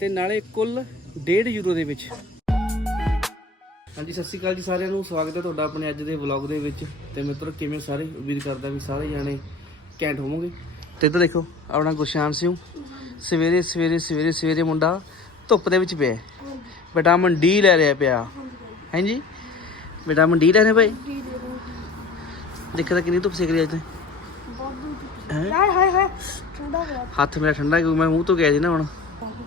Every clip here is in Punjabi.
ਤੇ ਨਾਲੇ ਕੁੱਲ 1.5 ਯੂਰੋ ਦੇ ਵਿੱਚ। ਹਾਂਜੀ ਸਤਿ ਸ਼੍ਰੀ ਅਕਾਲ ਜੀ ਸਾਰਿਆਂ ਨੂੰ। ਸਵਾਗਤ ਹੈ ਤੁਹਾਡਾ ਆਪਣੇ ਅੱਜ ਦੇ ਵਲੌਗ ਦੇ ਵਿੱਚ। ਤੇ ਮਿੱਤਰੋ ਕਿਵੇਂ ਸਾਰੇ? ਉਮੀਦ ਕਰਦਾ ਵੀ ਸਾਰੇ ਜਾਣੇ ਕੈਂਟ ਹੋਵੋਗੇ। ਤੇ ਇੱਧਰ ਦੇਖੋ ਆਪਣਾ ਗੁਰਸ਼ਾਨ ਸਿੰਘ। ਸਵੇਰੇ ਸਵੇਰੇ ਸਵੇਰੇ ਸਵੇਰੇ ਮੁੰਡਾ ਧੁੱਪ ਦੇ ਵਿੱਚ ਪਿਆ ਹੈ। ਵਿਟਾਮਿਨ ਡੀ ਲੈ ਰਿਹਾ ਪਿਆ। ਹਾਂਜੀ? ਵਿਟਾਮਿਨ ਡੀ ਲੈਣੇ ਭਾਈ? ਦੇਖੋ ਤਾਂ ਕਿੰਨੀ ਧੁੱਪ ਸੇਕ ਰਹੀ ਅੱਜ ਤੇ। ਹੈਂ? ਹਾਏ ਹਾਏ ਹਾਏ ਠੰਡਾ ਹੋਇਆ ਹੱਥ ਮੇਰਾ ਠੰਡਾ ਕਿਉਂ ਮੈਂ ਮੂੰਹ ਤੋਂ ਗਿਆ ਜੀ ਨਾ ਹੁਣ।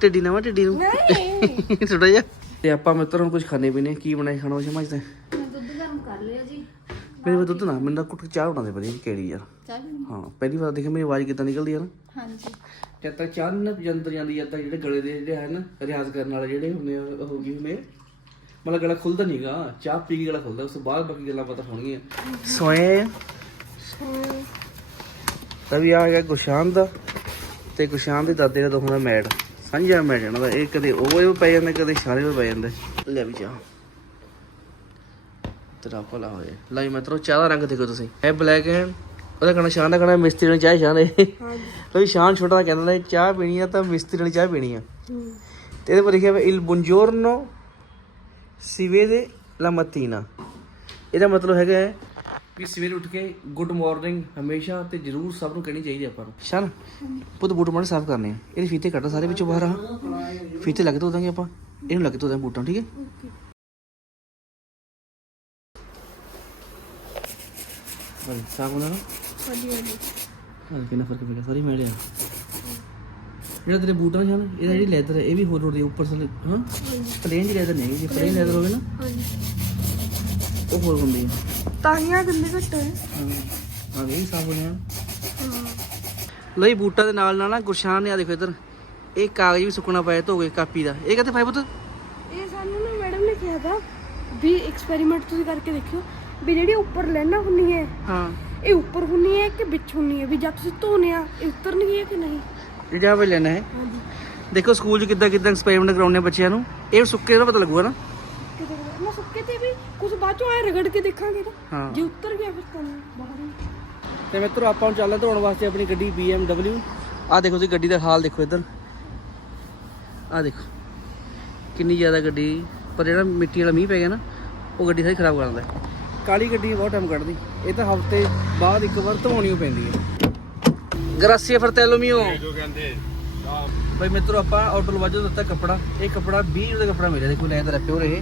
ਢਿੱਡੀ ਨਾ ਵਾ ਢਿੱਡੀ ਨੂੰ। ਨਹੀਂ। ਥੋੜਾ ਜਿਹਾ। ਤੇ ਆਪਾਂ ਮਿੱਤਰ ਹੁਣ ਕੁਝ ਖਾਣੇ ਪੀਣੇ ਕੀ ਬਣਾਈ ਖਾਣਾ ਵਸੇ ਮੱਝ ਤੇ ਮੈਂ ਦੁੱਧ ਗਰਮ ਕਰ ਲਿਆ ਜੀ। ਮੇਰੇ ਕੋਲ ਦੁੱਧ ਨਾ ਮੈਨੂੰ ਤਾਂ ਕੁੱਟ ਚਾਹ ਬਣਾਉਂਦੇ ਵਧੀਆ ਕਿਹੜੀ ਯਾਰ। ਚਾਹ ਹਾਂ ਪਹਿਲੀ ਵਾਰ ਦੇਖਿਆ ਮੇਰੀ ਆਵਾਜ਼ ਕਿੱਦਾਂ ਨਿਕਲਦੀ ਆ ਨਾ। ਹਾਂਜੀ। ਜਦ ਤੱਕ ਚਾਹ ਨੀ ਜੰਤਰ ਜਾਂਦੀ ਜਦ ਤੱਕ ਜਿਹੜੇ ਗਲੇ ਦੇ ਜਿਹੜੇ ਹਨ ਰਿਆਜ਼ ਕਰਨ ਵਾਲੇ ਜਿਹੜੇ ਹੁੰਦੇ ਆ ਉਹ ਹੋ ਗਏ ਹੁੰਦੇ ਮਤਲਬ ਗਲਾ ਖੁੱਲਦਾ ਨਹੀਂਗਾ ਚਾਹ ਪੀ ਕੇ ਗਲਾ ਖੁੱਲਦਾ ਉਸ ਤੋਂ ਬਾਅਦ ਬਾਕੀ ਗੱਲਾਂ ਪਤਾ ਹੋਣਗੀਆਂ। ਸੋਏ। ਤਵੀ ਆ ਗਿਆ ਗੁਸ਼ਾਨ ਦਾ ਤੇ ਗੁਸ਼ਾਨ ਦੇ ਦਾਦੇ ਦਾ ਦੋਹਾਂ ਦਾ ਮੈਡ ਸਾਂਝਾ ਇਹਨਾਂ ਦਾ ਇਹ ਕਦੇ ਉਹ ਇਹ ਪੈ ਜਾਂਦਾ ਕਦੇ ਸਾਰੇ ਉਹ ਪੈ ਜਾਂਦਾ। ਲੈ ਵੀ ਚਾਹ ਤੇਰਾ ਭਲਾ ਹੋਏ। ਲਈ ਮਤਰੋ ਚਾਹ ਦਾ ਰੰਗ ਦੇਖੋ ਤੁਸੀਂ। ਇਹ ਬਲੈਕ ਐਂਡ ਉਹਦਾ ਕਹਣਾ ਸ਼ਾਨ ਦਾ ਕਹਣਾ ਮਿਸਤਰੀ ਨੂੰ ਚਾਹ ਸ਼ਾਨ ਹੈ ਹਾਂਜੀ। ਸ਼ਾਨ ਛੋਟਾ ਦਾ ਕਹਿੰਦਾ ਨੇ ਚਾਹ ਪੀਣੀ ਆ ਤਾਂ ਮਿਸਤਰੀ ਨੇ ਚਾਹ ਪੀਣੀ ਆ। ਤੇ ਇਹਦੇ ਪਰ ਲਿਖਿਆ ਹੋਇਆ ਇਲ ਬੁੰਜੋਰਨੋ ਸਿਵੇਰੇ ਲਾ ਮਤੀਨਾ। ਇਹਦਾ ਮਤਲਬ ਹੈਗਾ ਵੀ ਸਵੇਰੇ ਉੱਠ ਕੇ ਗੁੱਡ ਮਾਰਨਿੰਗ ਹਮੇਸ਼ਾ ਤੇ ਜ਼ਰੂਰ ਸਭ ਨੂੰ ਕਹਿਣੀ ਚਾਹੀਦੀ ਆਪਾਂ ਨੂੰ। ਸ਼ਾਨ ਪੁੱਤ ਬੂਟ ਮਾੜੇ ਸਾਫ਼ ਕਰਨੇ ਆ। ਇਹਦੇ ਫੀਤੇ ਕੱਢ ਸਾਰੇ ਵਿੱਚੋਂ ਬਾਹਰ ਆ। ਫੀਤੇ ਲੱਗ ਧੋ ਦਾਂਗੇ ਆਪਾਂ। ਇਹਨੂੰ ਲੱਗ ਧੋ ਦਾਂਗੇ ਬੂਟਾਂ ਠੀਕ ਹੈ? ਬਸ ਸਾਫ਼ ਨਾ? ਹਾਂਜੀ ਹਾਂਜੀ। ਹਾਂ ਕਿੰਨਾ ਫ਼ਰਕ ਪਿਆ ਸਾਰੀ ਮੈਲ ਆ ਜਿਹੜਾ ਤੇਰੇ ਬੂਟਾਂ ਹਨ ਇਹਦਾ ਜਿਹੜੀ ਲੈਦਰ ਹੈ ਇਹ ਵੀ ਹੋਰ ਹੋਰ ਦੀ ਉੱਪਰ ਸੇ ਹਾਂ ਪਲੇਨ ਦੀ ਲੈਦਰ ਨਹੀਂ ਜੇ ਪਲੇਨ ਲੈਦਰ ਹੋਵੇ ਨਾ। ਹਾਂਜੀ। ਉਹ ਹੋਰ ਹੁੰਦੀ ਹੈ ਤਾਹੀਆਂ ਗੰਦੇ ਘੱਟ ਹੈ ਹਾਂ ਹਾਂ ਇਹ ਵੀ ਸਾਫ਼ ਹੋ ਗਿਆ ਲਈ ਬੂਟਾਂ ਦੇ ਨਾਲ ਨਾਲ ਨਾ ਗੁਰਸ਼ਾਨ ਨੇ ਆ ਦੇਖੋ ਇੱਧਰ। ਇਹ ਕਾਗਜ਼ ਵੀ ਸੁੱਕਣਾ ਪਾਇਆ ਧੋ ਕੇ ਕਾਪੀ ਦਾ। ਇਹ ਕਹਿੰਦੇ ਭਾਈ ਪੁੱਤ? ਇਹ ਸਾਨੂੰ ਨਾ ਮੈਡਮ ਨੇ ਕਿਹਾ ਤਾ ਵੀ ਐਕਸਪੈਰੀਮੈਂਟ ਤੁਸੀਂ ਕਰਕੇ ਦੇਖਿਓ ਵੀ ਜਿਹੜੀ ਉੱਪਰ ਲੈਣਾ ਹੁੰਨੀ ਹੈ ਹਾਂ। ਇਹ ਉੱਪਰ ਹੁੰਨੀ ਹੈ ਕਿ ਵਿੱਚ ਹੁੰਨੀ ਹੈ? ਵੀ ਜਦ ਤੁਸੀਂ ਧੋਨੇ ਆ ਇਹ ਉਤਰਨਗੀ ਹੈ ਕਿ ਨਹੀਂ? ਜਿਹੜਾ ਵੇ ਲੈਣਾ ਹੈ। ਹਾਂਜੀ। ਦੇਖੋ ਸਕੂਲ 'ਚ ਕਿੱਦਾਂ ਕਿੱਦਾਂ ਐਕਸਪੈਰੀਮੈਂਟ ਕਰਾਉਂਦੇ ਆ ਬੱਚਿਆਂ ਨੂੰ। ਇਹ ਸੁੱਕੇ ਦਾ ਪਤਾ ਲੱਗੂਗਾ ਨਾ ਕਿਤੇ ਕਿਤੇ ਨਾ ਸੁੱਕੇ ਤੇ ਵੀ ਕੁਝ ਬਾਅਦ ਚੋਂ ਐ ਰਗੜ ਕੇ ਦੇਖਾਂਗੇ ਤਾਂ ਜੇ ਉਤਰ ਗਿਆ ਫਿਰ ਤਾਂ ਬਾਹਰ ਤੇ ਮਿੱਤਰੋ ਆਪਾਂ ਹੁਣ ਚੱਲਦੇ ਧੋਣ ਵਾਸਤੇ ਆਪਣੀ ਗੱਡੀ BMW ਆਹ ਦੇਖੋ ਤੁਸੀਂ ਗੱਡੀ ਦਾ ਹਾਲ ਦੇਖੋ ਇੱਧਰ। ਆਹ ਦੇਖੋ ਕਿੰਨੀ ਜ਼ਿਆਦਾ ਗੱਡੀ ਪਰ ਜਿਹੜਾ ਮਿੱਟੀ ਵਾਲਾ ਮੀਂਹ ਪੈ ਗਿਆ ਨਾ ਉਹ ਗੱਡੀ ਸਾਰੀ ਖਰਾਬ ਕਰ ਦਿੰਦਾ। ਕਾਲੀ ਗੱਡੀ ਬਹੁਤ ਟਾਈਮ ਕੱਢਦੀ। ਇਹ ਤਾਂ ਹਫ਼ਤੇ ਬਾਅਦ ਇੱਕ ਵਾਰ ਓ ਪੈਂਦੀ ਹੈ। ਗ੍ਰਾਸੀਆ ਫਰਤੈਲੋ ਮੀਓ। ਜੋ ਕਹਿੰਦੇ ਬਈ ਮਿੱਤਰੋ ਆਪਾਂ ਆਟੋ ਲਵਾਜੋ ਦਿੱਤਾ ਕੱਪੜਾ। ਇਹ ਕੱਪੜਾ 20 ਰੁਪਏ ਦਾ ਕੱਪੜਾ ਮਿਲਿਆ। ਦੇਖੋ ਲੈਦਰ ਹੈ ਪਿਓਰ ਇਹ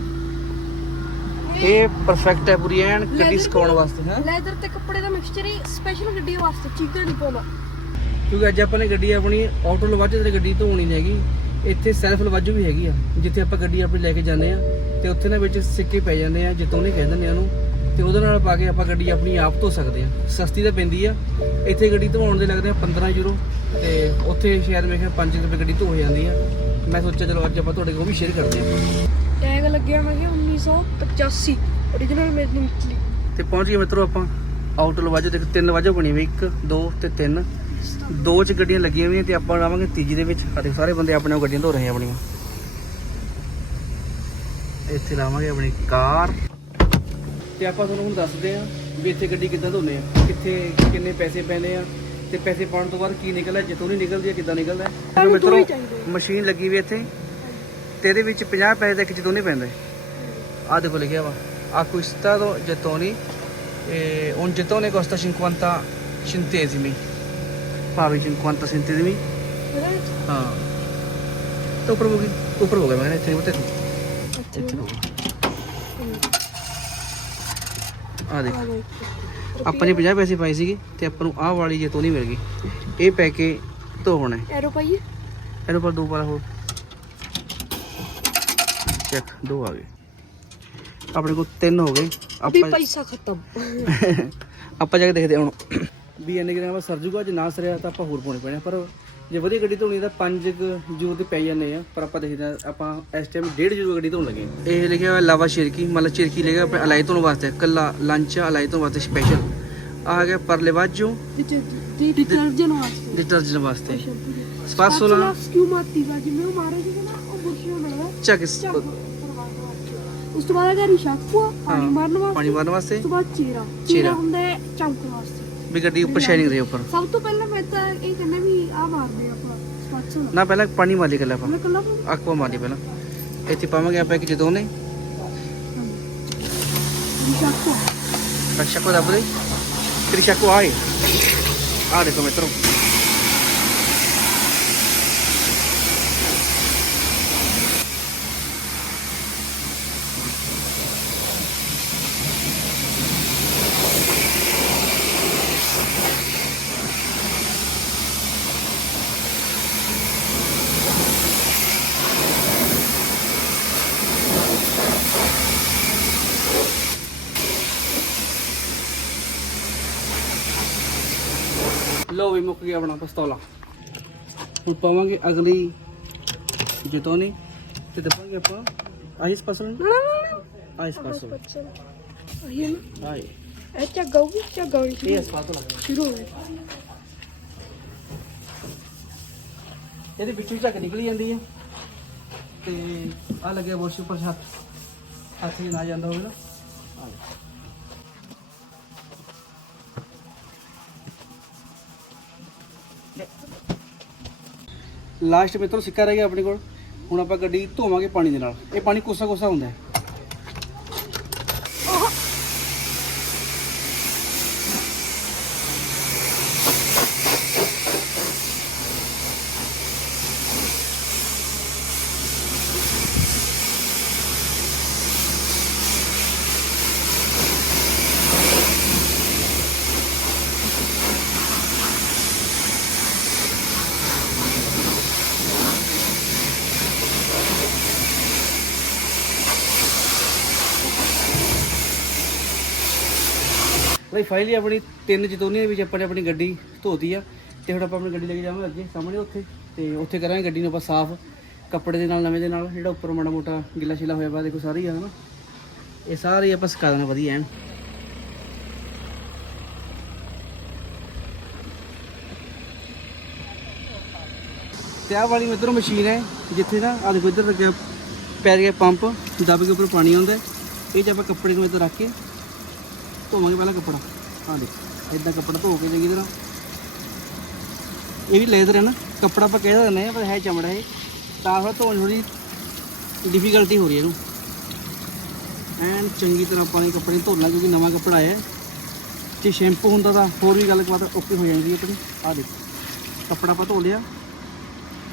ਇਹ ਪਰਫੈਕਟ ਹੈ ਪੂਰੀ ਐਨ ਗੱਡੀ ਸੁਕਾਉਣ ਵਾਸਤੇ ਹਾਂ? ਲੈਦਰ ਤੇ ਕੱਪੜੇ ਦਾ ਮਿਕਸਚਰ ਹੀ ਸਪੈਸ਼ਲ ਗੱਡੀ ਵਾਸਤੇ ਚੀਕਾ ਨਹੀਂ ਪਾਉਂਦਾ ਕਿਉਂਕਿ ਅੱਜ ਆਪਾਂ ਨੇ ਗੱਡੀ ਆਪਣੀ ਆਟੋ ਲਵਾਜੋ ਤੇ ਗੱਡੀ ਧੋਣੀ ਨਹੀਂ ਹੈਗੀ। ਇੱਥੇ ਸੈਲਫ ਲਵਾਜੋ ਵੀ ਹੈਗੀ ਆ ਜਿੱਥੇ ਆਪਾਂ ਗੱਡੀ ਆਪਣੀ ਲੈ ਕੇ ਜਾਂਦੇ ਆ ਤੇ ਉੱਥੇ ਨਾ ਵਿੱਚ ਸਿੱਕੇ ਪੈ ਜਾਂਦੇ ਆ ਜਿੱਤੋਂ ਨਹੀਂ ਕਹਿ ਦਿੰਦੇ ਆ ਉਹਨੂੰ ਤੇ ਉਹਦੇ ਨਾਲ ਪਾ ਕੇ ਆਪਾਂ ਗੱਡੀ ਆਪਣੀ ਆਪ ਧੋ ਸਕਦੇ ਆ। ਸਸਤੀ ਤਾਂ ਪੈਂਦੀ ਆ। ਇੱਥੇ ਗੱਡੀ ਧਵਾਉਣ ਦੇ ਲੱਗਦੇ ਆ 15 ਯੂਰੋ ਤੇ ਉੱਥੇ ਸ਼ਾਇਦ ਮੇਰੇ ਖਿਆਲ 5 ਰੁਪਏ ਗੱਡੀ ਧੋ ਜਾਂਦੀ ਆ। ਮੈਂ ਸੋਚਿਆ ਚਲੋ ਅੱਜ ਆਪਾਂ ਤੁਹਾਡੇ ਕੋਲ ਵੀ ਸ਼ੇਅਰ ਕਰਦੇ ਆ ਟੈਗ ਲੱਗਿਆ ਮੈਂ ਕਿ 1985 origignal ਮੇਡ ਇਨ ਇਟਲੀ ਤੇ ਪਹੁੰਚ ਗਏ ਮਿੱਤਰੋ ਆਪਾਂ। ਆਟੋ ਲਵਾਜੋ ਦੇਖੋ ਤਿੰਨ ਵਾਜੋ ਬਣੀ ਹੋਈ ਇੱਕ ਦੋ ਤੇ ਤਿੰਨ। ਦੋ ਚ ਗੱਡੀਆਂ ਲੱਗੀਆਂ ਹੋਈਆਂ ਤੇ ਆਪਾਂ ਲਾਵਾਂਗੇ ਤੀਜੀ ਦੇ ਵਿੱਚ। ਸਾਡੇ ਸਾਰੇ ਬੰਦੇ ਆਪਣੇ ਆਪ ਗੱਡੀਆਂ ਧੋ ਰਹੇ ਆ ਆਪਣੀਆਂ। ਇੱਥੇ ਲਾਵਾਂਗੇ ਆਪਣੀ ਕਾਰ। ਤੇ ਆਪਾਂ ਤੁਹਾਨੂੰ ਹੁਣ ਦੱਸਦੇ ਆ ਵੀ ਇੱਥੇ ਗੱਡੀ ਕਿੱਦਾਂ ਧੋਨੇ ਆ ਕਿੱਥੇ ਕਿੰਨੇ ਪੈਸੇ ਪੈਣੇ ਆ ਤੇ ਪੈਸੇ ਪਾਉਣ ਤੋਂ ਬਾਅਦ ਕੀ ਨਿਕਲਦਾ ਜਿੱਥੋਂ ਨਹੀਂ ਨਿਕਲਦੀ ਆ ਕਿੱਦਾਂ ਨਿਕਲਦਾ? ਹੈ। ਸਾਨੂੰ ਮਿੱਤਰੋ ਹੀ ਚਾਹੀਦੇ ਮਸ਼ੀਨ ਲੱਗੀ ਵੀ ਇੱਥੇ। ਤੇ ਇਹਦੇ ਵਿੱਚ 50 ਪੈਸੇ ਤੱਕ ਜਿੱਤੋਂ ਨਹੀਂ ਪੈਂਦੇ। ਆ ਦੇਖੋ ਲਿਖਿਆ ਵਾ। acquistato gettoni e un gettone costa 50 centesimi ਭਾਵੇਂ 50 centesimi ਹਾਂ। ਤੇ ਉੱਪਰ ਹੋ ਗਈ ਉੱਪਰ ਹੋ ਗਿਆ ਮੈਂ ਇੱਥੇ ਉੱਤੇ। ਇੱਥੇ ਹੋ ਆ ਦੇਖ। ਆਪਾਂ ਨੇ 50 ਪੈਸੇ ਪਾਏ ਸੀਗੇ ਤੇ ਆਪਾਂ ਨੂੰ ਆਹ ਵਾਲੀ ਜੇ ਤੋਂ ਨਹੀਂ ਮਿਲ ਗਈ। ਇਹ ਪੈ ਕੇ ਧੋ ਹੋਣਾ ਹੈ। ਐਰੋ ਪਾਈਏ। ਇਹਨੂੰ ਪਰ ਦੋ ਵਾਰ ਹੋਰ। ਚੈੱਕ ਦੋ ਆ ਗਏ। ਆਪਣੇ ਕੋਲ ਤਿੰਨ ਹੋ ਗਏ। ਵੀ ਆਪਾਂ ਪੈਸਾ ਖਤਮ। ਆਪਾਂ ਜਾ ਕੇ ਦੇਖਦੇ ਹਾਂ ਹੁਣ। ਵੀ ਇੰਨੇ ਸਰ ਜੂਗਾ ਜੇ ਨਾ ਸਰਿਆ ਤਾਂ ਆਪਾਂ ਹੋਰ ਪਾਉਣੇ ਪੈਣੇ ਆ। ਪਰ ਜੇ ਵਧੀਆ ਗੱਡੀ ਧੋਣੀ ਤਾਂ 5 ਜੂਰ ਦੇ ਪੈ ਜਾਂਦੇ ਆ ਪਰ ਆਪਾਂ ਦੇਖਦੇ ਹਾਂ ਆਪਾਂ ਇਸ ਟਾਈਮ 1.5 ਜੂਰ ਗੱਡੀ ਧੋਣ ਲੱਗੇ। ਇਹ ਲਿਖਿਆ ਹੋਇਆ ਲਾਵਾ ਸ਼ਿਰਕੀ ਮਤਲਬ ਚਿਰਕੀ ਲਿਖਿਆ ਆਪਣੇ ਅਲਾਈ ਧੋਣ ਵਾਸਤੇ ਕੱਲਾ ਲੰਚ ਅਲਾਈ ਧੋਣ ਵਾਸਤੇ ਸਪੈਸ਼ਲ ਆ ਗਿਆ ਪਰਲੇਵਾਜੋ ਡਿਟਰਜਨ ਵਾਸਤੇ। ਡਿਟਰਜੈਂਟ ਵਾਸਤੇ। ਸਪਾਸੋਲਾ ਸਕਿਊਮਾਤੀ ਦਾ ਜਿਵੇਂ ਉਹ ਮਾਰੇ ਸੀ ਨਾ ਉਹ ਬੁਰਸ਼ੀਆਂ ਮਿਲਦਾ ਚੱਕ ਉਸ ਤੋਂ ਬਾਅਦ ਅਗਰ ਸ਼ਾਪੂ ਪਾਣੀ ਹਾਂ, ਮਾਰਨ ਵਾਸਤੇ। ਪਾਣੀ ਮਾਰਨ ਵਾਸਤੇ। ਉਸ ਤੋਂ ਬਾਅਦ ਚੀਰਾ। ਚੀਰਾ। ਚੀਰਾ ਹੁੰਦਾ ਹੈ ਚਮਕਣ ਵਾਸਤੇ। ਵੀ ਗੱਡੀ ਉੱਪਰ ਸ਼ਾਈਨਿੰਗ ਰਹੇ ਉੱਪਰ। ਸਭ ਤੋਂ ਪਹਿਲਾਂ ਮੈਂ ਤਾਂ ਇਹ ਕਹਿੰਦਾ ਵੀ ਆ ਮਾਰਦੇ ਆਪਾਂ ਨਾ ਪਹਿਲਾਂ ਪਾਣੀ ਮਾਲੀ ਕਰ ਲੈ ਆਪਾਂ। ਮੈਂ ਕੱਲਾ ਪਾਉਂ ਆਕਵਾ ਮਾਲੀ ਪਹਿਲਾਂ। ਇੱਥੇ ਪਾਵਾਂਗੇ ਆਪਾਂ ਇੱਕ ਜਦੋਂ ਨੇ ਚਾਕੂ ਰਕਸ਼ਾ ਦੱਬ ਦੇ। ਤੇਰੀ ਕੋ ਆਏ ਆ ਦੇਖੋ ਮਿੱਤਰੋ ਲੋ ਵੀ ਮੁੱਕ ਗਿਆ ਆਪਣਾ ਪਿਸਤੌਲਾ। ਹੁਣ ਪਾਵਾਂਗੇ ਅਗਲੀ ਜਤੋਨੀ ਤੇ ਦਬਾਂਗੇ ਆਪਾਂ ਆਇਸ ਪਾਸੋਂ ਨਾ ਨਾ ਨਾ ਆਇਸ ਪਾਸੋਂ ਬੱਚਾ ਇਹ ਨਾ। ਆਏ। ਇਹ ਝੱਗਾ ਹੋਊਗੀ ਝੱਗਾ ਹੋਈ ਇਹ ਇਸ ਪਾਸੋਂ ਲੱਗ ਸ਼ੁਰੂ ਹੋ ਗਿਆ ਇਹਦੇ ਵਿੱਚੋਂ ਝੱਕ ਨਿਕਲੀ ਜਾਂਦੀ ਹੈ ਤੇ ਆ ਲੱਗਿਆ ਵਾਸ਼ ਉੱਪਰ ਹੱਥ। ਹੱਥ ਨਾ ਜਾਂਦਾ ਹੋਵੇ ਨਾ। ਲਾਸਟ ਮਿੱਤਰੋ ਸਿੱਕਾ ਰਹਿ ਗਿਆ ਆਪਣੇ ਕੋਲ। ਹੁਣ ਆਪਾਂ ਗੱਡੀ ਧੋਵਾਂਗੇ ਪਾਣੀ ਦੇ ਨਾਲ। ਇਹ ਪਾਣੀ ਕੋਸਾ ਕੋਸਾ ਹੁੰਦਾ ਹੈ। ਬਈ ਫਾਈਨਲੀ ਆਪਣੀ ਤਿੰਨ ਜਤੋਨੀਆਂ ਵਿੱਚ ਆਪਾਂ ਨੇ ਆਪਣੀ ਗੱਡੀ ਧੋਤੀ ਆ ਤੇ ਹੁਣ ਆਪਾਂ ਆਪਣੀ ਗੱਡੀ ਲੈ ਕੇ ਜਾਵਾਂਗੇ ਅੱਗੇ, ਸਾਹਮਣੇ ਉੱਥੇ ਤੇ ਉੱਥੇ ਕਰਾਂਗੇ ਗੱਡੀ ਨੂੰ ਆਪਾਂ ਸਾਫ਼ ਕੱਪੜੇ ਦੇ ਨਾਲ, ਨਵੇਂ ਦੇ ਨਾਲ, ਜਿਹੜਾ ਉੱਪਰ ਮਾੜਾ ਮੋਟਾ ਗਿੱਲਾ ਛਿਲਾ ਹੋਇਆ ਵਾ ਦੇਖੋ ਸਾਰੀ ਆ, ਹਨਾ? ਇਹ ਸਾਰੇ ਆਪਾਂ ਸੁਕਾ ਦੇਣਾ ਵਧੀਆ ਐਨ। ਤੇ ਆਹ ਵਾਲੀ ਮਿੱਤਰੋਂ ਮਸ਼ੀਨ ਹੈ, ਜਿੱਥੇ ਨਾ ਆ ਦੇਖੋ ਇੱਧਰ ਲੱਗਿਆ, ਪੈ ਗਿਆ ਪੰਪ, ਦੱਬ ਕੇ ਉੱਪਰ ਪਾਣੀ ਆਉਂਦਾ ਇਹ 'ਚ ਆਪਾਂ ਕੱਪੜੇ ਨੂੰ ਇੱਧਰ ਰੱਖ ਕੇ ਧੋਵਾਂਗੇ ਪਹਿਲਾਂ ਕੱਪੜਾ। ਹਾਂ ਦੇਖ ਇਦਾਂ ਕੱਪੜਾ ਧੋ ਕੇ ਚੰਗੀ ਤਰ੍ਹਾਂ ਇਹ ਵੀ ਲੈਦਰ ਹੈ ਨਾ, ਕੱਪੜਾ ਆਪਾਂ ਕਹਿ ਦਿੰਦੇ ਆ ਪਰ ਹੈ ਚਮੜਾ ਇਹ। ਤਾਂ ਫਿਰ ਧੋਣ ਥੋੜੀ ਡਿਫਿਕਲਟੀ ਹੋ ਰਹੀ ਹੈ ਇਹਨੂੰ। ਐਨ ਚੰਗੀ ਤਰ੍ਹਾਂ ਆਪਾਂ ਨੇ ਕੱਪੜੇ ਧੋਣਾ ਕਿਉਂਕਿ ਨਵਾਂ ਕੱਪੜਾ ਆਇਆ ਜੇ ਸ਼ੈਂਪੂ ਹੁੰਦਾ ਤਾਂ ਹੋਰ ਵੀ ਗੱਲ ਬਾਤ ਓਕੇ ਹੋ ਜਾਂਦੀ ਹੈ, ਆਪਣੀ। ਆ ਦੇਖ, ਕੱਪੜਾ ਆਪਾਂ ਧੋ ਲਿਆ।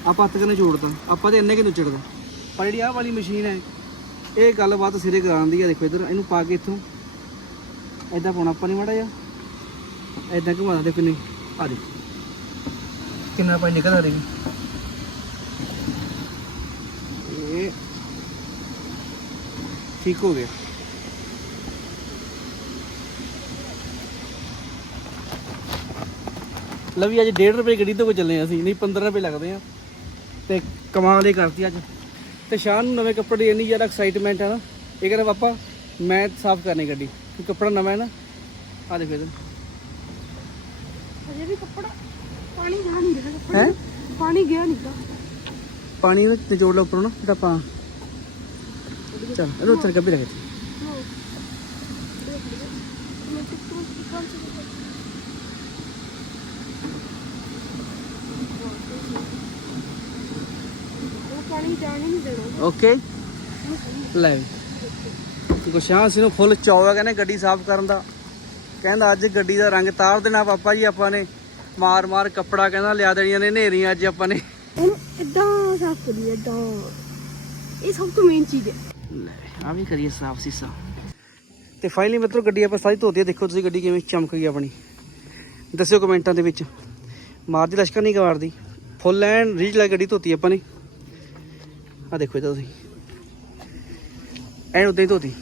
ਆਪਾਂ ਹੱਥ ਕਨੇ ਜੋੜਦਾ ਆਪਾਂ ਤੇ ਇੰਨੇ ਕਿ ਨੁਚੜਦਾ ਪਰ ਜਿਹੜੀ ਆਹ ਵਾਲੀ ਮਸ਼ੀਨ ਹੈ, ਇਹ ਗੱਲਬਾਤ ਸਿਰੇ ਕਰਾਉਂਦੀ ਆ ਦੇਖੋ ਇੱਧਰ, ਇਹਨੂੰ ਪਾ ਕੇ ਇੱਥੋਂ। ਐਦਾਂ ਪਾਉਣਾ ਆਪਾਂ ਨਹੀਂ ਮੜਾ ਜਾ ਐਦਾਂ ਘੁਮਾਦਾ ਦੇ ਕਿੰਨੇ ਆ ਦੇ। ਕਿੰਨਾ ਪਾਣੀ ਨਿਕਲਦਾ ਰਹੀ ਇਹ ਠੀਕ ਹੋ ਗਿਆ। ਲਵੀ ਅੱਜ 1.5 ਰੁਪਏ ਗੱਡੀ ਤੋਂ ਕੋ ਚੱਲੇ ਅਸੀਂ, ਨਹੀਂ 15 ਰੁਪਏ ਲੱਗਦੇ ਆ। ਤੇ ਕਮਾਲ ਹੀ ਕਰਤੀ ਅੱਜ। ਤੇ ਸ਼ਾਨ ਨੂੰ ਨਵੇਂ ਕੱਪੜੇ ਦੀ ਇੰਨੀ ਜ਼ਿਆਦਾ ਐਕਸਾਈਟਮੈਂਟ ਹੈ ਨਾ। ਇਹ ਕਹਿੰਦਾ, ਪਾਪਾ, ਮੈਂ ਸਾਫ਼ ਕਰਨੀ ਗੱਡੀ। ਕਿ ਕੱਪੜਾ ਨਵਾਂ ਹੈ ਨਾ? ਆ ਦੇਖੋ ਇਧਰ। ਅਜੇ ਵੀ ਕੱਪੜਾ ਪਾਣੀ ਗਿਆ ਨਹੀਂ ਰਿਹਾ ਕੱਪੜਾ ਹੈ? ਪਾਣੀ ਗਿਆ ਨਹੀਂ ਗਾ। ਪਾਣੀ ਨੂੰ ਨਿਚੋੜ ਲਾ ਉੱਪਰੋਂ ਨਾ ਜਿਹੜਾ ਆਪਾਂ ਚੱਲ ਇਹਨੂੰ ਉੱਥੇ ਰੱਖ ਉਹ ਪਾਣੀ ਜਾਣ ਹੀ ਨਹੀਂ ਦੇਣਾ। ਓਕੇ ਲੈ। ਸੀ ਨੂੰ ਫੁੱਲ ਚੌੜਾ ਕਹਿੰਦੇ ਗੱਡੀ ਸਾਫ਼ ਕਰਨ ਦਾ। ਕਹਿੰਦਾ ਅੱਜ ਗੱਡੀ ਦਾ ਰੰਗ ਤਾਰ ਦੇਣਾ ਪਾਪਾ ਜੀ ਆਪਾਂ ਨੇ। ਮਾਰ ਮਾਰ ਕੱਪੜਾ ਕਹਿੰਦਾ ਲਿਆ ਦੇਣੀਆਂ ਨੇ ਨੇਰੀਆਂ ਅੱਜ ਆਪਾਂ ਨੇ। ਇਹਨੂੰ ਇਦਾਂ ਸਾਫ਼ ਕਰੀਏ ਇਦਾਂ ਇਹ ਸਭ ਤੋਂ ਮੇਨ ਚੀਜ਼ ਹੈ। ਲੈ ਆ ਵੀ ਕਰੀਏ ਸਾਫ਼ ਸੀਸਾ। ਤੇ ਫਾਈਨਲੀ ਮਿੱਤਰੋ ਗੱਡੀ ਆਪਾਂ ਸਾਰੀ ਧੋਤੀ ਦੇਖੋ ਤੁਸੀਂ ਗੱਡੀ ਕਿਵੇਂ ਚਮਕ ਗਈ ਆਪਣੀ। ਦੱਸਿਓ ਕਮੈਂਟਾਂ ਦੇ ਵਿੱਚ। ਮਾਰਦੀ ਲਸ਼ਕਰ ਨਹੀਂ ਕਵਾਰਦੀ। ਫੁੱਲ ਐਨ ਰੀਜ ਲੈ ਗੱਡੀ ਧੋਤੀ ਆਪਾਂ ਨੇ। ਆ ਦੇਖੋ ਇਹਦਾ ਤੁਸੀਂ। ਐਨ ਉਦਾਂ ਹੀ ਧੋਤੀ।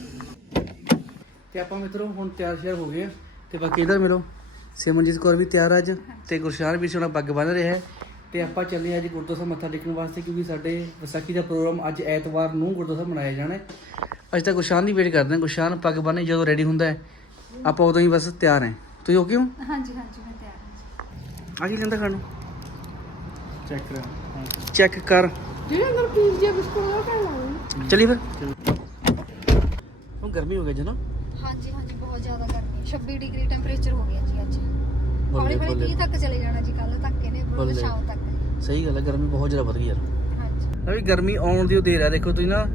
ਤੇ ਆਪਾਂ ਮਿੱਤਰੋ ਹੁਣ ਤਿਆਰ ਸ਼ਿਆਰ ਹੋ ਗਏ ਆ ਤੇ ਬਾਕੀ ਇਧਰ ਮਿਲੋ। ਸਿਮਰਨਜੀਤ ਕੌਰ ਵੀ ਤਿਆਰ ਆ ਅੱਜ ਤੇ ਗੁਰਸ਼ਾਨ ਵੀ ਸੋਨਾ ਪੱਗ ਬੰਨ ਰਿਹਾ ਹੈ। ਤੇ ਆਪਾਂ ਚੱਲੇ ਅੱਜ ਗੁਰਦੁਆਰਾ ਸਾਹਿਬ ਮੱਥਾ ਟੇਕਣ ਵਾਸਤੇ ਕਿਉਂਕਿ ਸਾਡੇ ਵਿਸਾਖੀ ਦਾ ਪ੍ਰੋਗਰਾਮ ਅੱਜ ਐਤਵਾਰ ਨੂੰ ਗੁਰਦੁਆਰਾ ਸਾਹਿਬ ਮਨਾਇਆ ਜਾਣਾ ਹੈ। ਅੱਜ ਤਾਂ ਗੁਰਸ਼ਾਨ ਦੀ ਵੇਟ ਕਰਦੇ ਹਾਂ। ਗੁਰਸ਼ਾਨ ਪੱਗ ਬੰਨੇ ਜਦੋਂ ਰੈਡੀ ਹੁੰਦਾ ਹੈ। ਆਪਾਂ ਉਦੋਂ ਹੀ ਬਸ ਤਿਆਰ ਹਾਂ। ਤੁਸੀਂ ਓਕੇ ਹੋ? ਹਾਂਜੀ ਹਾਂਜੀ ਮੈਂ ਤਿਆਰ ਹਾਂ ਆ ਕੀ ਲੈਂਦਾ ਖਾਣ ਨੂੰ? ਚੈੱਕ ਕਰਾ ਚੈੱਕ ਕਰ। ਜਿਹੜੇ ਅੰਦਰ ਪੀਸ ਜਿਹਾ ਬਿਸਕੁਟ ਦਾ ਕਹਿ ਲਾਉਂ ਚਲੀ ਫਿਰ। ਹੁਣ ਗਰਮੀ ਹੋ ਗਈ ਜਨਾ ਹਾਂਜੀ ਹਾਂਜੀ ਬਹੁਤ ਜ਼ਿਆਦਾ ਗਰਮੀ ਹੈ। 26 ਡਿਗਰੀ ਟੈਂਪਰੇਚਰ ਹੋ ਗਿਆ ਜੀ ਅੱਜ। ਬੱਲੇ ਹੌਲੀ ਹੌਲੀ ਬੱਲੇ। 30 ਤੱਕ ਚਲੇ ਜਾਣਾ ਜੀ ਕੱਲ ਤੱਕ ਇਹਨੇ ਬੱਲੇ। ਸ਼ਾਮ ਤੱਕ। ਸਹੀ ਗੱਲ ਹੈ ਗਰਮੀ ਬਹੁਤ ਜ਼ਿਆਦਾ ਵਧ ਗਈ ਯਾਰ। ਹਾਂਜੀ। ਅਭੀ ਗਰਮੀ ਆਉਣ ਦੀ ਉਹ ਦੇਰ ਹੈ ਦੇਖੋ ਤੁਸੀਂ ਨਾ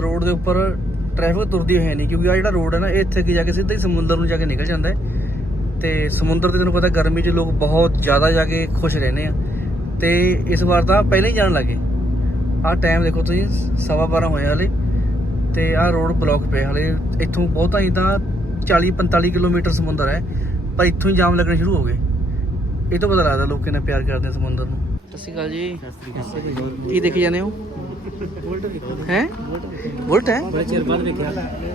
ਰੋਡ ਦੇ ਉੱਪਰ ਟ੍ਰੈਫਿਕ ਤੁਰਦੀ ਹੈ ਨਹੀਂ ਕਿਉਂਕਿ ਆ ਜਿਹੜਾ ਰੋਡ ਹੈ ਨਾ ਇਹ ਇੱਥੇ ਅੱਗੇ ਜਾ ਕੇ ਸਿੱਧਾ ਹੀ ਸਮੁੰਦਰ ਨੂੰ ਜਾ ਕੇ ਨਿਕਲ ਜਾਂਦਾ ਹੈ। ਤੇ ਸਮੁੰਦਰ ਤੇ ਤੈਨੂੰ ਪਤਾ ਗਰਮੀ 'ਚ ਲੋਕ ਬਹੁਤ ਜ਼ਿਆਦਾ ਜਾ ਕੇ ਖੁਸ਼ ਰਹਿੰਦੇ ਆ। ਤੇ ਇਸ ਵਾਰ ਤਾਂ ਪਹਿਲਾਂ ਹੀ ਜਾਣ ਲੱਗੇ ਆਹ ਟਾਈਮ ਦੇਖੋ ਤੁਸੀਂ ਸਵਾ ਬਾਰਾਂ ਹੋਏ ਹਲੇ। ਤੇ ਆਹ ਰੋਡ ਬਲੌਕ ਪਿਆ ਹਲੇ। ਇੱਥੋਂ ਬਹੁਤਾ ਹੀ ਤਾਂ 40 45 ਕਿਲੋਮੀਟਰ ਸਮੁੰਦਰ ਹੈ ਪਰ ਇੱਥੋਂ ਹੀ ਜਾਮ ਲੱਗਣੇ ਸ਼ੁਰੂ ਹੋ ਗਏ। ਇਹ ਤੋਂ ਪਤਾ ਲੱਗਦਾ ਲੋਕ ਕਿੰਨਾ ਪਿਆਰ ਕਰਦੇ ਆ ਸਮੁੰਦਰ ਨੂੰ। ਸਤਿ ਸ਼੍ਰੀ ਅਕਾਲ ਜੀ। ਕੀ ਦੇਖੀ ਜਾਂਦੇ ਹੋ? ਹੈ? ਬੁਲਟ ਹੈ? ਬੜੇ ਚਿਰ ਬਾਅਦ ਵੇਖਿਆ।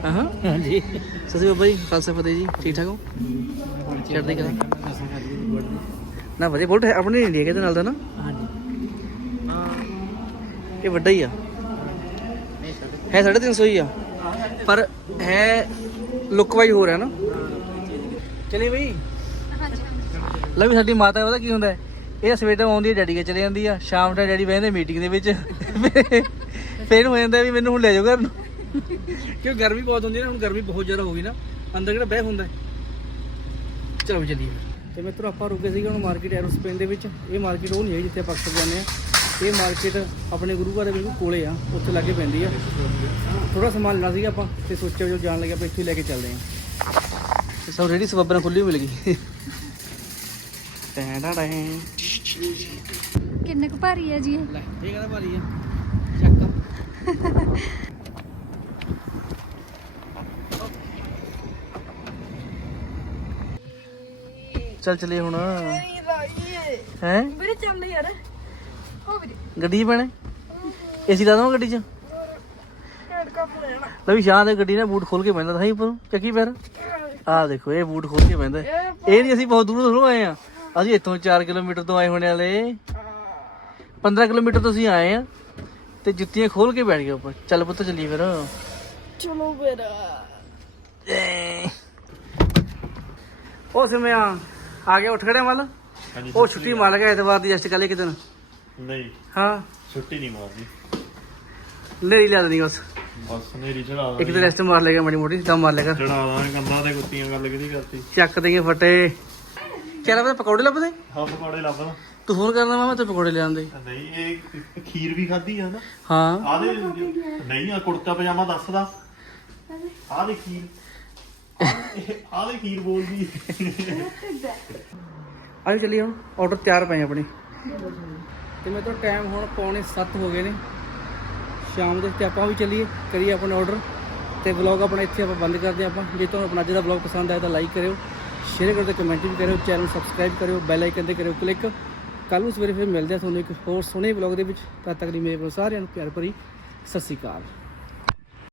ਹਾਂ ਹਾਂਜੀ। ਸਸੀ ਬਾਬਾ ਜੀ। ਖਾਲਸਾ ਫਤਿਹ ਜੀ। ਠੀਕ ਠਾਕ ਹੋ? ਚੜ੍ਹਦੀ ਕਲਾ। ਨਾ ਵਧੀਆ ਬੁਲਟ ਹੈ ਆਪਣੇ ਇੰਡੀਆ ਕਿਹਦੇ ਨਾਲ ਦਾ ਨਾ? ਹਾਂਜੀ। ਇਹ ਵੱਡਾ ਹੀ ਆ। ਹੈ 350 ਹੀ ਆ। ਪਰ ਹੈ ਲੁੱਕ ਵਾਈਜ਼ ਹੋ ਰਿਹਾ ਨਾ। ਚਲੀ ਬਈ। ਲੈ ਵੀ ਸਾਡੀ ਮਾਤਾ ਪਤਾ ਕੀ ਹੁੰਦਾ ਹੈ? ਇਹ ਸਵੇਰ ਤੋਂ ਆਉਂਦੀ ਹੈ ਡੈਡੀ ਕੇ ਚਲੇ ਜਾਂਦੀ ਆ। ਸ਼ਾਮ ਦਾ ਡੈਡੀ ਬਹਿੰਦੇ ਮੀਟਿੰਗ ਦੇ ਵਿੱਚ। ਫੇਰ ਹੋ ਜਾਂਦਾ ਵੀ ਮੈਨੂੰ ਹੁਣ ਲੈ ਜਾਓ ਘਰ ਨੂੰ। ਕਿਉਂ ਗਰਮੀ ਬਹੁਤ ਹੁੰਦੀ ਹੈ ਨਾ ਹੁਣ ਗਰਮੀ ਬਹੁਤ ਜ਼ਿਆਦਾ ਹੋ ਗਈ ਨਾ। ਅੰਦਰ ਕਿਹੜਾ ਬਹਿ ਹੁੰਦਾ ਹੈ। ਚਲੋ ਵੀ ਚੱਲੀਏ। ਤੇ ਮਿੱਤਰੋ ਆਪਾਂ ਰੁਕੇ ਸੀਗੇ ਹੁਣ ਮਾਰਕੀਟ ਐਰੋਸਪੇਨ ਦੇ ਵਿੱਚ। ਇਹ ਮਾਰਕੀਟ ਉਹ ਨਹੀਂ ਹੈ ਜਿੱਥੇ ਆਪਾਂ ਅਕਸਰ ਜਾਂਦੇ ਆ ਇਹ ਮਾਰਕੀਟ ਆਪਣੇ ਗੁਰੂ ਘਰ ਦੇ ਬਿਲਕੁਲ ਕੋਲੇ ਆ ਉੱਥੇ ਲਾਗੇ ਪੈਂਦੀ ਆ। ਥੋੜਾ ਸਮਾਨ ਲੈਣਾ ਸੀਗਾ ਆਪਾਂ ਤੇ ਸੋਚਿਆ ਜੋ ਜਾਣ ਲੱਗੇ ਆਪਾਂ ਇੱਥੇ ਲੈ ਕੇ ਚੱਲਦੇ ਆ। ਤੇ ਸਭ ਰੇੜੀ ਸਬੱਬਰਾਂ ਖੁੱਲੀ ਮਿਲ ਗਈ ਟੈਂ ਟੈਂ ਕਿੰਨੇ ਕੁ ਭਾਰੀ ਹੈ ਜੀ ਇਹ? ਲੈ ਇਹ ਭਾਰੀ ਆ? ਚੱਕ। ਚੱਲ ਚਲੇ ਹੁਣ। ਹੈ? ਵੀਰੇ ਚੱਲ ਯਾਰ। ਗੱਡੀ 'ਚ ਪੈਣੇ ਏਸੀ ਲਾ ਦਵਾਂ ਗੱਡੀ 'ਚ? ਕਾ ਲੈ ਵੀ ਦੇ ਗੱਡੀ ਨੇ ਬੂਟ ਖੋਲ ਕੇ ਪੈਂਦਾ ਤਾਂ ਹੀ ਉੱਪਰ ਚੱਕੀ ਪੈਰ। ਆਹ ਦੇਖੋ ਇਹ ਬੂਟ ਖੋਲ ਕੇ ਪੈਂਦਾ ਇਹ ਨਹੀਂ ਅਸੀਂ ਬਹੁਤ ਦੂਰੋਂ ਦੂਰੋਂ ਆਏ ਆ ਅਸੀਂ ਇੱਥੋਂ 4 ਕਿਲੋਮੀਟਰ ਤੋਂ ਆਏ ਹੋਣੇ ਵਾਲੇ। 15 ਕਿਲੋਮੀਟਰ ਤੋਂ ਅਸੀਂ ਆਏ ਆ ਤੇ ਜੁੱਤੀਆਂ ਖੋਲ ਕੇ ਬੈਠ ਗਏ ਉੱਪਰ। ਚੱਲ ਪੁੱਤ ਚੱਲੀਏ ਫਿਰ। ਚਲੋ ਵੀਰ ਉਹ ਸਿਮਿਆ ਆ ਗਿਆ ਉੱਠ ਖੜਿਆ ਮਲ ਉਹ ਛੁੱਟੀ ਮਾਰ ਗਿਆ ਐਤਵਾਰ ਦੀ ਜਸਟ ਕੱਲ ਇੱਕ ਦਿਨ। ਨਹੀਂ। ਹਾਂ। ਛੁੱਟੀ ਨਹੀਂ ਮਾਰਦੀ ਨੇਰੀ ਲਿਆ ਦੇਣੀ ਬਸ। ਬਸ ਨੇਰੀ ਚੜਾ ਇੱਕ ਦਿਨ ਰੈਸਟ ਮਾਰ ਲੇਗਾ ਮਾੜੀ ਮੋਟੀ ਦਮ ਮਾਰ ਲੇਗਾ ਚੜਾ ਦਾਂਗੇ ਕੰਨਾਂ ਤੇ ਕੁੱਤੀਆਂ ਗੱਲ ਕਿਹਦੀ ਕਰਤੀ। ਚੱਕ ਦੇਗੇ ਫਟੇ। ਚੱਲ ਆਪਣੇ ਪਕੌੜੇ ਲੱਭਦੇ? ਹਾਂ ਪਕੌੜੇ ਲੱਭ ਲਾ। ਤੂੰ ਫੋਨ ਕਰਨਾ ਮੈਂ ਤੇ ਪਕੌੜੇ ਲਿਆਂਦੇ ਨਹੀਂ ਇਹ ਖੀਰ ਵੀ ਖਾਧੀ ਆ ਨਾ। ਹਾਂ। ਆਦੇ ਨਹੀਂ ਆ ਕੁੜਤਾ ਪਜਾਮਾ ਦੱਸਦਾ। ਆਹ ਦੇ ਖੀਰ। ਆਹ ਦੇ ਖੀਰ ਬੋਲਦੀ। ਆਜੋ ਚੱਲੀਏ ਹੁਣ ਆਰਡਰ ਤਿਆਰ ਪਏ ਆਪਣੇ। ਤੇ ਮੇਰੇ ਤੋਂ ਟਾਈਮ ਹੁਣ ਪੌਣੇ 7 ਹੋ ਗਏ ਨੇ। ਸ਼ਾਮ ਦੇ ਤੇ ਆਪਾਂ ਵੀ ਚੱਲੀਏ, ਕਰੀਏ ਆਪਣਾ ਆਰਡਰ ਤੇ ਵਲੌਗ ਆਪਣਾ ਇੱਥੇ ਆਪਾਂ ਬੰਦ ਕਰਦੇ ਹਾਂ ਆਪਾਂ। ਜੇ ਤੁਹਾਨੂੰ ਆਪਣਾ ਅੱਜ ਦਾ ਵਲੌਗ ਪਸੰਦ ਆਇਆ ਤਾਂ ਲਾਈਕ ਕਰਿਓ ਸ਼ੇਅਰ ਕਰਿਓ ਤੇ ਕਮੈਂਟ ਵੀ ਕਰਿਓ ਚੈਨਲ ਨੂੰ ਸਬਸਕ੍ਰਾਈਬ ਕਰਿਓ ਬੈਲ ਆਈਕਨ ਤੇ ਕਰਿਓ ਕਲਿੱਕ ਕੱਲ ਨੂੰ ਸਵੇਰੇ ਫਿਰ ਮਿਲਦੇ ਆ ਤੁਹਾਨੂੰ ਇੱਕ ਹੋਰ ਸੋਹਣੇ ਵਲੌਗ ਦੇ ਵਿੱਚ। ਤਦ ਤੱਕ ਲਈ ਮੇਰੇ ਵੱਲੋਂ ਸਾਰਿਆਂ ਨੂੰ ਪਿਆਰ ਭਰੀ ਸਤਿ ਸ਼੍ਰੀ ਅਕਾਲ।